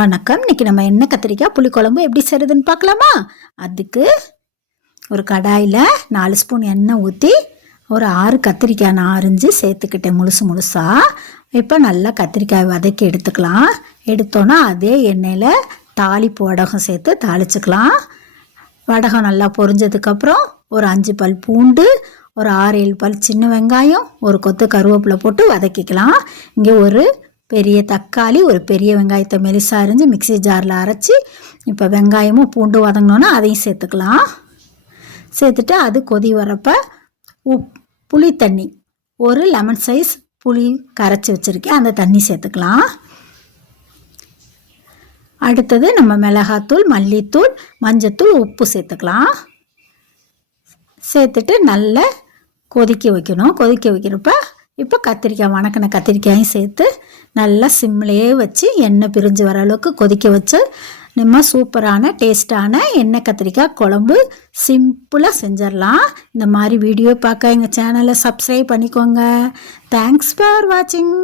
வணக்கம். இன்னைக்கு நம்ம எண்ணெய் கத்திரிக்காய் புளிக்குழம்பு எப்படி செய்கிறதுன்னு பார்க்கலாமா? அதுக்கு ஒரு கடாயில் 4 ஸ்பூன் எண்ணெய் ஊற்றி ஒரு 6 கத்திரிக்காய் நான் அரிஞ்சு சேர்த்துக்கிட்டேன் முழுசாக. இப்போ நல்லா கத்திரிக்காய் வதக்கி எடுத்துக்கலாம். எடுத்தோன்னா அதே எண்ணெயில் தாளிப்பு வடகம் சேர்த்து தாளிச்சுக்கலாம். வடகம் நல்லா பொரிஞ்சதுக்கப்புறம் ஒரு 5 பல் பூண்டு, ஒரு 6-7 பல் சின்ன வெங்காயம், ஒரு கொத்து கருவேப்பிலை போட்டு வதக்கிக்கலாம். இங்கே ஒரு பெரிய தக்காளி, ஒரு பெரிய வெங்காயத்தை மெலிசா அரிஞ்சு மிக்ஸி ஜாரில் அரைச்சி இப்போ வெங்காயமும் பூண்டு வதங்கினோன்னா அதையும் சேர்த்துக்கலாம். சேர்த்துட்டு அது கொதி வரப்போ புளி தண்ணி, ஒரு லெமன் சைஸ் புளி கரைச்சி வச்சுருக்கேன், அந்த தண்ணி சேர்த்துக்கலாம். அடுத்தது நம்ம மிளகாத்தூள், மல்லித்தூள், மஞ்சத்தூள், உப்பு சேர்த்துக்கலாம். சேர்த்துட்டு நல்லா கொதிக்க வைக்கணும். கொதிக்க வைக்கிறப்ப இப்போ கத்திரிக்காய், வணக்கின கத்திரிக்காயும் சேர்த்து நல்லா சிம்லேயே வச்சு எண்ணெய் பிரிஞ்சு வர அளவுக்கு கொதிக்க வச்சு நம்ம சூப்பரான டேஸ்டான எண்ணெய் கத்திரிக்காய் குழம்பு சிம்பிளாக செஞ்சிடலாம். இந்த மாதிரி வீடியோ பார்க்க எங்கள் சேனலை சப்ஸ்கிரைப் பண்ணிக்கோங்க. தேங்க்ஸ் ஃபார் வாட்சிங்.